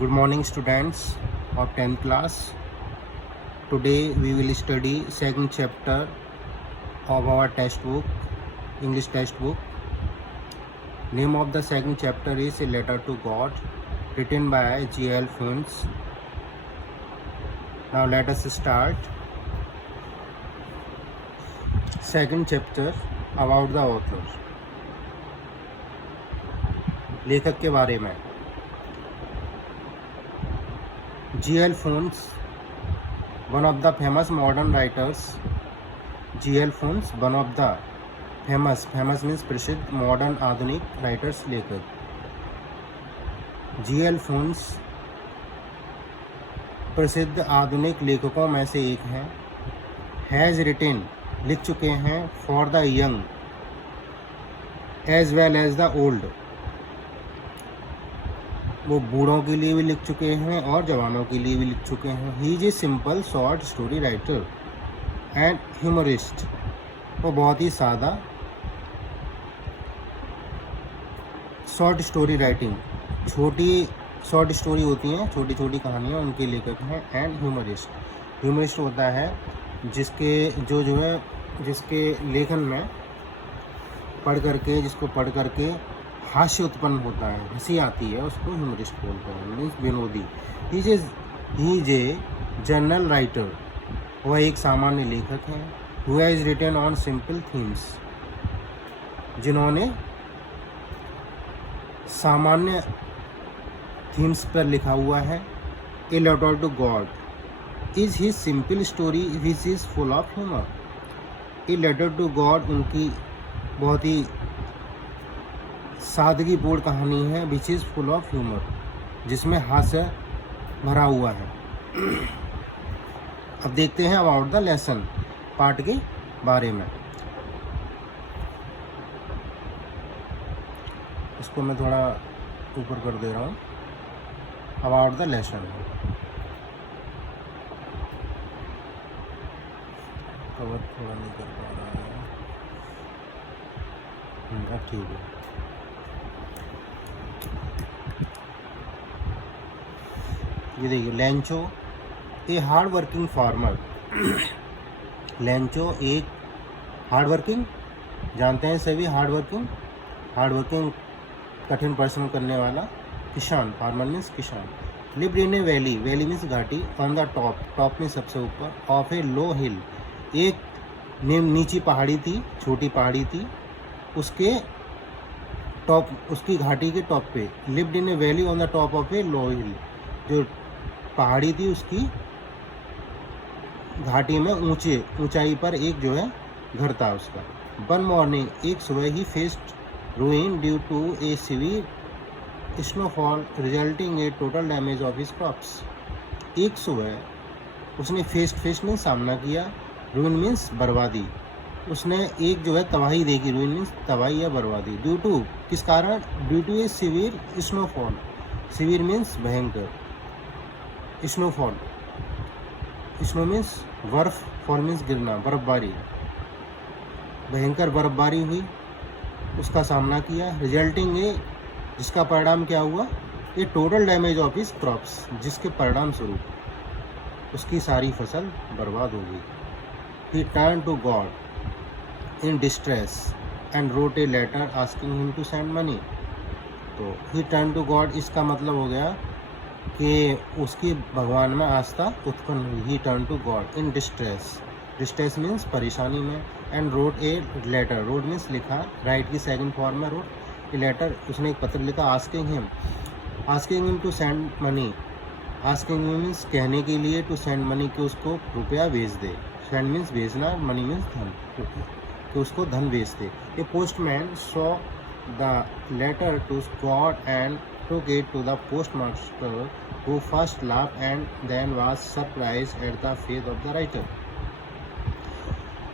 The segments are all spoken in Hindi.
Good morning, students of 10th class. Today we will study second chapter of our textbook, English textbook. Name of the second chapter is A Letter to God, written by G.L. Phoenix. Now let us start. Second chapter about the author. लेखक के बारे में. G.L. Phoenix, one of the famous modern writers. G.L. Phoenix, one of the famous means प्रसिद्ध modern आधुनिक writers लेखक. G.L. Phoenix प्रसिद्ध आधुनिक लेखकों में से एक हैं. Has written लिख चुके हैं for the young as well as the old. वो बूढ़ों के लिए भी लिख चुके हैं और जवानों के लिए भी लिख चुके हैं. ही is a simple short story writer and humourist. वो बहुत ही सादा शॉर्ट स्टोरी राइटिंग, छोटी शॉर्ट स्टोरी होती हैं, छोटी छोटी कहानियाँ, उनके लेखक हैं. एंड ह्यूमरिस्ट होता है जिसके लेखन में जिसको पढ़ करके हास्य उत्पन्न होता है, हंसी आती है, उसको ह्यूमरिस्ट बोलते हैं, मीन्स विनोदी. He is a general writer. वह एक सामान्य लेखक है. Who has written on simple themes, जिन्होंने सामान्य थीम्स पर लिखा हुआ है. A letter to God is his simple story which is full of humour. A letter to God उनकी बहुत ही सादगीपूर्ण कहानी है. Which is full of humour, जिसमें हास्य भरा हुआ है. अब देखते हैं अबाउट द लेसन, पाठ के बारे में. इसको मैं थोड़ा ऊपर कर दे रहा हूँ. About the lesson. कवर थोड़ा नहीं कर पा रहा है. ठीक है. ये देखिए, Lencho a hard working farmer. Lencho एक हार्ड वर्किंग, जानते हैं सभी, हार्ड वर्किंग कठिन परिश्रम करने वाला किसान. फार्मर मीन्स किसान. Lived in a valley means घाटी. ऑन द टॉप में सबसे ऊपर. ऑफ ए लो हिल, एक नीची पहाड़ी थी, छोटी पहाड़ी थी, उसके टॉप, उसकी घाटी के टॉप पे. Lived in a valley on the top of a low hill, जो पहाड़ी थी उसकी घाटी में ऊंचाई पर एक जो है घर था उसका. वन मॉर्निंग, एक सुबह he faced ruin due to a severe snowfall resulting a total damage of his crops. एक सुबह उसने फेस्ट में सामना किया. रूइन मीन्स बर्बादी. उसने एक जो है तबाही देखी. रूइन मीन्स तबाही या बर्बादी. ड्यू टू, किस कारण? Due to a severe snowfall. Severe means भयंकर. स्नोफॉल, स्नो मीन्स बर्फ, फॉल मीन्स गिरना, बर्फबारी. भयंकर बर्फबारी हुई, उसका सामना किया. रिजल्टिंग ए, जिसका परिणाम क्या हुआ? ये total damage of his crops, जिसके परिणाम स्वरूप उसकी सारी फसल बर्बाद हो गई. He turn to God in distress and wrote a letter asking him to send money. तो ही टर्न टू गॉड, इसका मतलब हो गया कि उसकी भगवान में आस्था उत्पन्न हुई. He turn to God in distress means परेशानी में. And wrote a letter, wrote means लिखा, राइट की सेकंड फॉर्म में रोट. ए लेटर, उसने एक पत्र लिखा. Asking him to send money. Asking means कहने के लिए, टू सेंड मनी कि उसको रुपया भेज दे. सेंड मीन्स भेजना, मनी मीन्स धन, कि उसको धन भेज दे. A postman saw the letter to God and took it to the postmaster, who first laughed and then was surprised at the faith of the writer.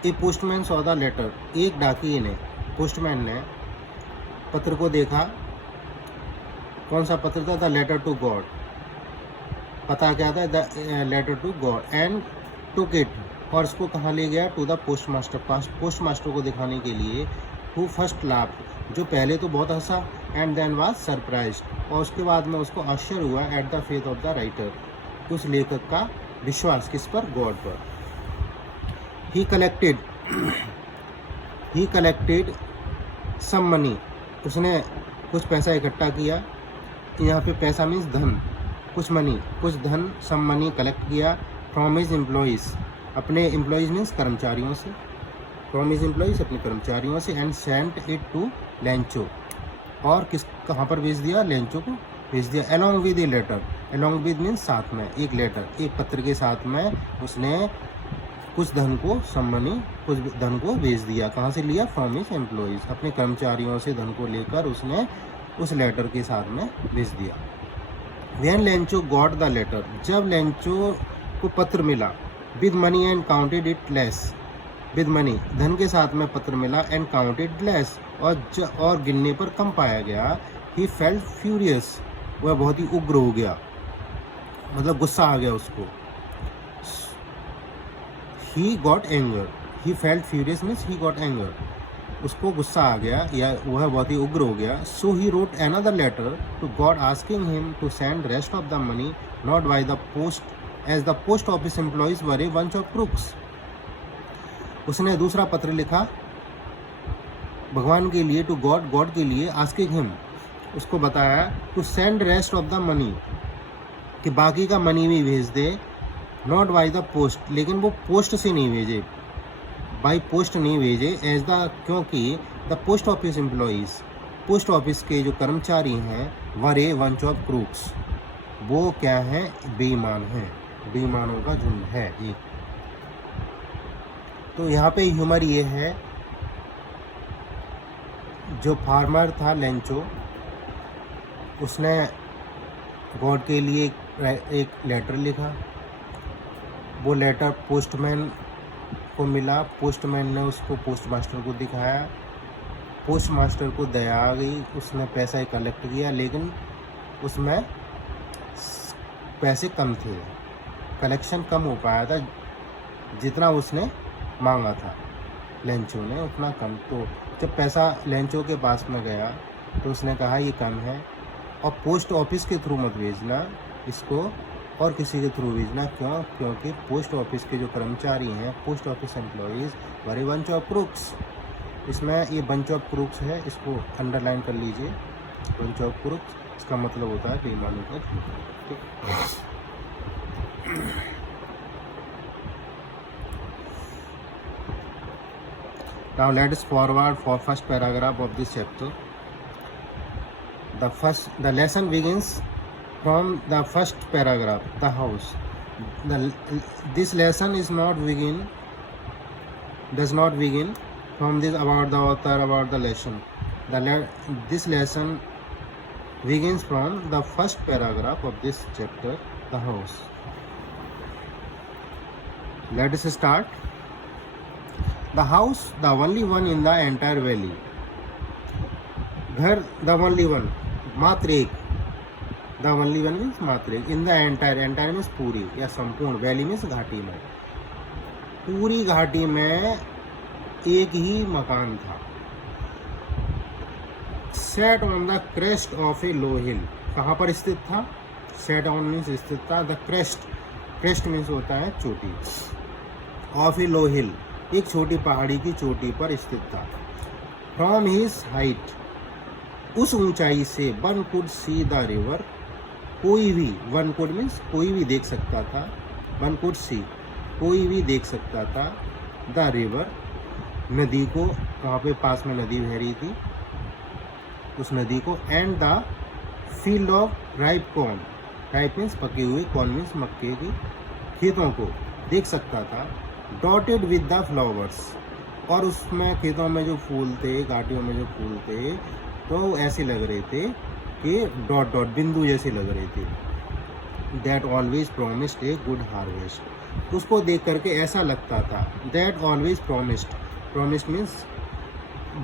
A postman saw the letter. एक डाकिये ने, पोस्टमैन ने पत्र को देखा. कौन सा पत्र था? The letter to God. पता क्या था? The letter to God. And took it, और उसको कहाँ ले गया? टू द पोस्टमास्टर को दिखाने के लिए. हु फर्स्ट लाफ्ड, जो पहले तो बहुत हंसा. एंड देन वाज सरप्राइज्ड, और उसके बाद में उसको आश्चर्य हुआ at the faith of the writer, उस लेखक का विश्वास किस पर, गॉड पर। ही कलेक्टेड सम मनी, उसने कुछ पैसा इकट्ठा किया। यहाँ पे पैसा मीन्स धन, कुछ मनी, कुछ धन, सम मनी कलेक्ट किया फ्रॉम हिज एम्प्लॉइज़, अपने एम्प्लॉइज़ मीन्स कर्मचारियों से, फ्रॉम हिज एम्प्लॉइज़ अपने कर्मचारियों से, and sent it to Lencho, और कहाँ पर भेज दिया, लेंचो को भेज दिया। Along with a letter, along with means साथ में, एक लेटर, एक पत्र के साथ में उसने कुछ धन को, सम मनी, कुछ धन को भेज दिया। कहाँ से लिया, फ्रॉम हिज एम्प्लॉइज़, अपने कर्मचारियों से धन को लेकर उसने उस लेटर के साथ में भेज दिया। When Lencho got the letter, जब लेंचो को पत्र मिला, with money and counted it less, with money धन के साथ में पत्र मिला, एंड काउंटेड लेस और गिनने पर कम पाया गया। ही फेल्ट फ्यूरियस, वह बहुत ही उग्र हो गया, मतलब गुस्सा आ गया उसको। He got anger, he felt furious means he got anger, उसको गुस्सा आ गया या वह बहुत ही उग्र हो गया। So he wrote another letter to God asking him to send rest of the money not by the post as the post office employees were a bunch of crooks. उसने दूसरा पत्र लिखा भगवान के लिए, टू गॉड, गॉड के लिए, आस्किंग हिम, उसको बताया to send rest of the money, कि बाकी का मनी भी भेज दे, नॉट बाय द पोस्ट, लेकिन वो पोस्ट से नहीं भेजे, बाई पोस्ट नहीं भेजे, एज द, क्योंकि the post office employees, post office के जो कर्मचारी हैं, वर ए बंच ऑफ क्रूक्स, वो क्या है, बेईमान हैं, बेईमानों का झुंड है एक। तो यहाँ पे ह्यूमर ये है, जो फार्मर था लेंचो, उसने गॉड के लिए एक लेटर लिखा, वो लेटर पोस्टमैन को मिला, पोस्टमैन ने उसको पोस्टमास्टर को दिखाया, पोस्टमास्टर को दया आ गई, उसने पैसा कलेक्ट किया, लेकिन उसमें पैसे कम थे, कलेक्शन कम हो पाया था, जितना उसने मांगा था लेंचो ने उतना कम। तो जब पैसा लेंचो के पास में गया तो उसने कहा ये कम है, और पोस्ट ऑफिस के थ्रू मत भेजना इसको, और किसी के थ्रू भेजना, क्यों, क्योंकि पोस्ट ऑफिस के जो कर्मचारी हैं, post office employees were a bunch of crooks. इसमें ये बंच ऑफ क्रूक्स है, इसको अंडरलाइन कर लीजिए, बंच ऑफ क्रूक्स, इसका मतलब होता है बेईमानों का झुंड। Now let us forward for first paragraph of this chapter. The lesson begins from the first paragraph, the house. This lesson does not begin from this about the author, about the lesson. This lesson begins from the first paragraph of this chapter, the house. Let us start. The house, the only one in the entire valley. घर, the only one, मात्र एक, the only one means मात्र एक, in the entire means पूरी या संपूर्ण, valley means घाटी में, पूरी घाटी में एक ही मकान था। Set on the crest of a low hill, कहाँ पर स्थित था, set on means स्थित था, the crest means होता है चोटी, of a low hill, एक छोटी पहाड़ी की चोटी पर स्थित था। फ्रॉम हिज हाइट, उस ऊंचाई से, one could see the river, कोई भी, वन कुड मीन्स कोई भी देख सकता था, वन कुड सी कोई भी देख सकता था, द रिवर नदी को, वहाँ पे पास में नदी बह रही थी, उस नदी को, and the field of ripe corn, ripe means पके हुए, कॉर्न मीन्स मक्के की खेतों को देख सकता था। डॉटेड विद द फ्लावर्स, और उसमें खेतों में जो फूल थे, घाटियों में जो फूल थे, तो ऐसे लग रहे थे कि डॉट डॉट बिंदु जैसे लग रहे थे। That always promised a good harvest, उसको देख करके ऐसा लगता था, that always promised, promised means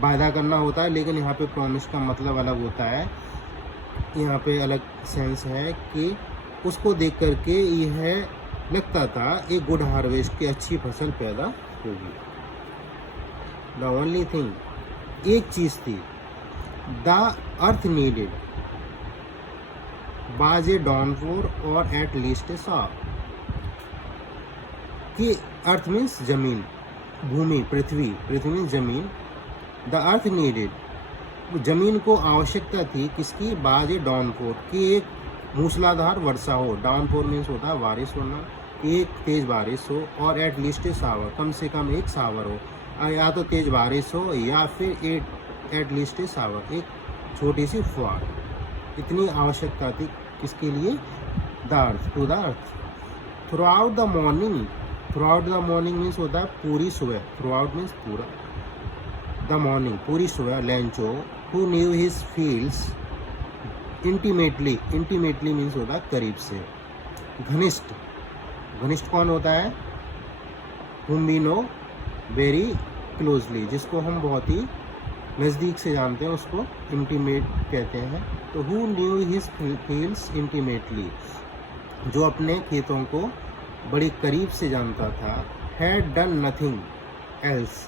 वादा करना होता है, लेकिन यहाँ पे प्रॉमिस का मतलब अलग होता है, यहाँ पे अलग सेंस है कि उसको देख करके यह लगता था एक गुड हार्वेस्ट की अच्छी फसल पैदा होगी। द ओनली थिंग, एक चीज़ थी, the earth needed, was a downpour or at least a shower. कि अर्थ मीन्स जमीन, भूमि, पृथ्वी, पृथ्वी मीन्स जमीन. द अर्थ नीडेड, जमीन को आवश्यकता थी किसकी? बाज ए डाउनपोर, कि एक मूसलाधार वर्षा हो. डाउनपोर मीन्स होता है बारिश होना, एक तेज बारिश हो, और एट लीस्ट ए शावर, कम से कम एक शावर हो. या तो तेज बारिश हो या फिर एट लीस्ट ए शावर, एक छोटी सी फुहार. इतनी आवश्यकता थी किसके लिए? The earth, to the earth. Throughout the morning, throughout the morning means होता है पूरी सुबह. थ्रू आउट मीन्स पूरा. द मॉर्निंग, पूरी सुबह. Lencho who knew his fields intimately, intimately means होता है करीब से. घनिष्ठ, घनिष्ठ कौन होता है? whom we know very closely, जिसको हम बहुत ही नज़दीक से जानते हैं उसको इंटीमेट कहते हैं. तो who knew his fields intimately, जो अपने खेतों को बड़ी करीब से जानता था. had done nothing else,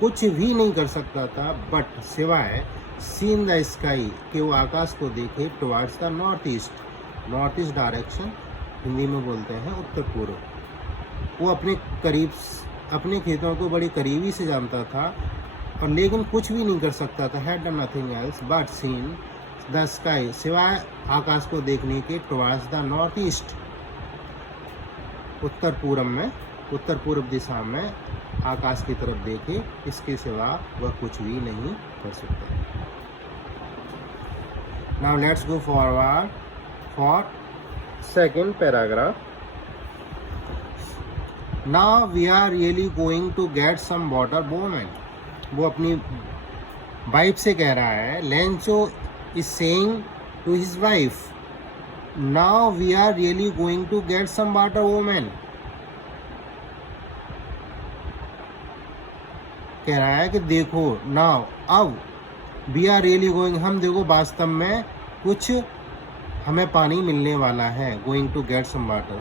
कुछ भी नहीं कर सकता था, बट सिवाय seen the sky, कि वो आकाश को देखे. towards the north east, north east direction Hindi में बोलते हैं उत्तर पूर्व. वो अपने करीब, अपने खेतों को बड़ी करीबी से जानता था, और लेकिन कुछ भी नहीं कर सकता था. Had done nothing else but seen the sky, सिवाय आकाश को देखने के. टुवर्ड्स द नॉर्थ ईस्ट, उत्तर पूर्व में, उत्तर पूर्व दिशा में आकाश की तरफ देखे, इसके सिवा वह कुछ भी नहीं कर सकता. Now let's go forward for second paragraph. Now we are really going to get some water, Bowman. वो अपनी वाइफ से कह रहा है. Lencho is saying to his wife, now we are really going to get some water, Bowman. कह रहा है कि देखो, now, अब we are really going, हम देखो वास्तव में कुछ हमें पानी मिलने वाला है. Going to get some water,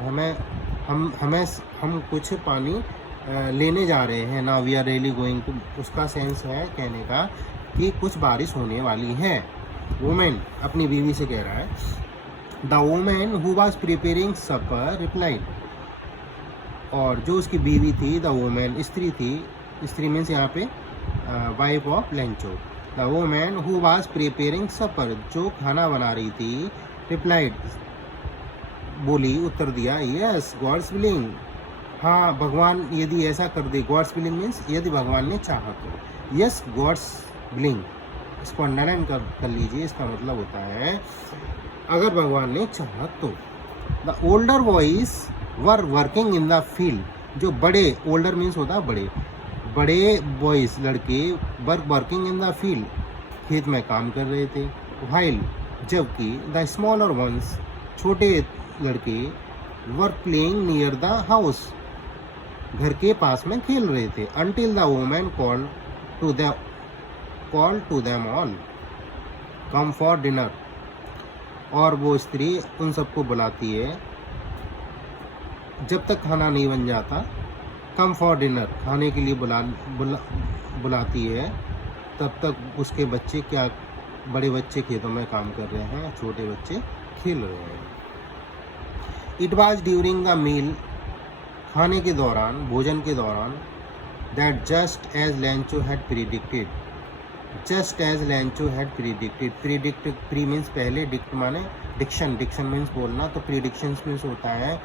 हम कुछ पानी लेने जा रहे हैं. Now we are really going to, उसका सेंस है कहने का कि कुछ बारिश होने वाली है. वुमेन अपनी बीवी से कह रहा है. The women who was preparing supper replied, और जो उसकी बीवी थी, द वुमेन स्त्री थी. स्त्री मीन्स यहाँ पे wife of Lencho. The women who was preparing supper, जो खाना बना रही थी. रिप्लाइड, बोली, उत्तर दिया. यस गॉड्स विलिंग, हाँ भगवान यदि ऐसा कर दे. गॉड्स विलिंग मीन्स यदि भगवान ने चाहा तो. यस गॉड्स विलिंग, इसको अंडरलाइन कर लीजिए. इसका मतलब होता है अगर भगवान ने चाहा तो. The older boys were working in the field, जो बड़े, ओल्डर मीन्स होता है बड़े, बड़े बॉयज लड़के were working in the field, खेत में काम कर रहे थे. व्हाइल, जबकि द स्मॉलर वंस, छोटे लड़के were playing near the house, घर के पास में खेल रहे थे. Until the women call to them all come for dinner, और वो स्त्री उन सबको बुलाती है जब तक खाना नहीं बन जाता. कम फॉर डिनर, खाने के लिए बुलाती है. तब तक उसके बच्चे क्या, बड़े बच्चे खेतों में काम कर रहे हैं, छोटे बच्चे खेल रहे हैं. It was during the meal, खाने के दौरान, भोजन के दौरान. That just as Lencho had predicted, just as Lencho had predicted. Predict, pre means पहले, डिक्ट माने डिक्शन, डिक्शन मीन्स बोलना. तो प्रिडिक्शन मीन्स होता है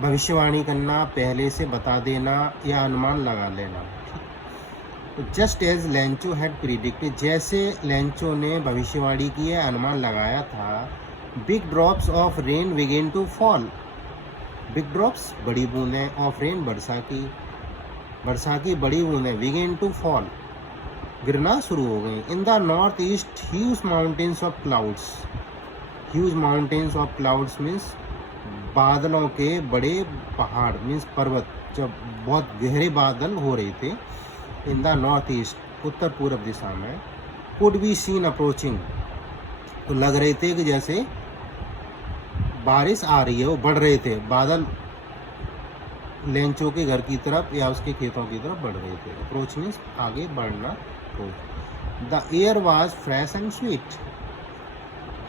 भविष्यवाणी करना, पहले से बता देना या अनुमान लगा लेना. तो just as Lencho had predicted, जैसे लेंचो ने भविष्यवाणी की है, अनुमान लगाया था. Big drops of rain begin to fall, big drops बड़ी बूंदें, ऑफ रेन वर्षा की बड़ी बूंदें, बिगिन टू फॉल गिरना शुरू हो गई. In the north east huge mountains of clouds, huge mountains of clouds means बादलों के बड़े पहाड़, मीन्स पर्वत, जब बहुत गहरे बादल हो रहे थे. इन द नॉर्थ ईस्ट, उत्तर पूर्व दिशा में. कुड बी सीन अप्रोचिंग, तो लग रहे थे कि जैसे बारिश आ रही है, वो बढ़ रहे थे बादल लेंचो के घर की तरफ या उसके खेतों की तरफ बढ़ रहे थे. अप्रोच मीन्स आगे बढ़ना. The air was fresh and sweet,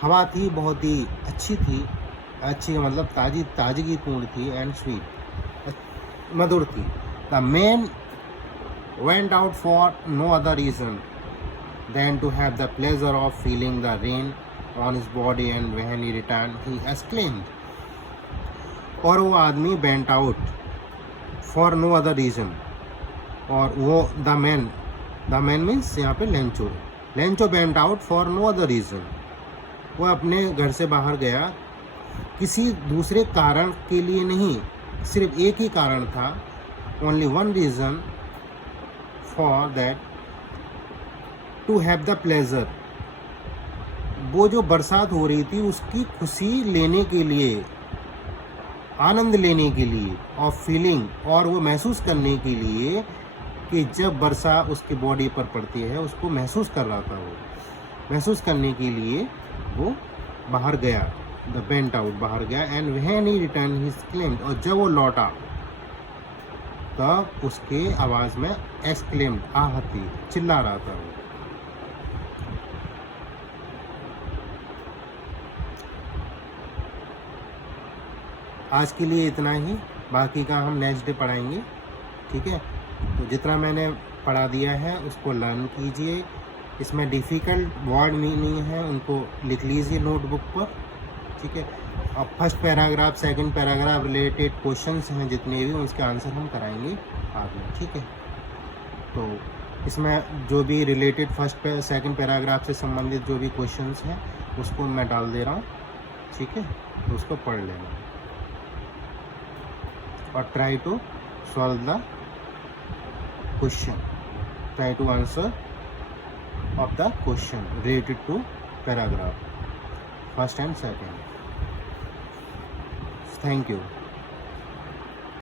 हवा थी बहुत ही अच्छी थी, अच्छी का मतलब ताजगीपूर्ण थी, एंड स्वीट, मधुर थी। The man went out for no other reason than to have the pleasure of feeling the rain on his body, and when he returned he exclaimed, और वो आदमी went out for no other reason, और वो the man means यहाँ पे Lencho went out for no other reason, वो अपने घर से बाहर गया किसी दूसरे कारण के लिए नहीं, सिर्फ एक ही कारण था, only one reason for that, to have the pleasure, वो जो बरसात हो रही थी उसकी खुशी लेने के लिए, आनंद लेने के लिए, और फीलिंग, और वो महसूस करने के लिए कि जब वर्षा उसकी बॉडी पर पड़ती है उसको महसूस कर रहा था, वो महसूस करने के लिए वो बाहर गया, द वेंट आउट, बाहर गया, and when he return he exclaimed, और जब वो लौटा तब उसके आवाज़ में एक्सक्लेम्ड, आहती, चिल्ला रहा था वो। आज के लिए इतना ही, बाकी का हम नेक्स्ट डे पढ़ाएंगे, ठीक है। तो जितना मैंने पढ़ा दिया है उसको लर्न कीजिए, इसमें डिफ़िकल्ट वर्ड मीनिंग है उनको लिख लीजिए नोटबुक पर, ठीक है। और first paragraph, second paragraph related questions हैं जितने भी, उसके आंसर हम कराएंगे बाद में, ठीक है। तो इसमें जो भी रिलेटेड फर्स्ट सेकंड पैराग्राफ से संबंधित जो भी क्वेश्चंस हैं उसको मैं डाल दे रहा हूँ, ठीक है। तो उसको पढ़ लेना और try to solve the question, try to answer of the question related to paragraph first and second. Thank you.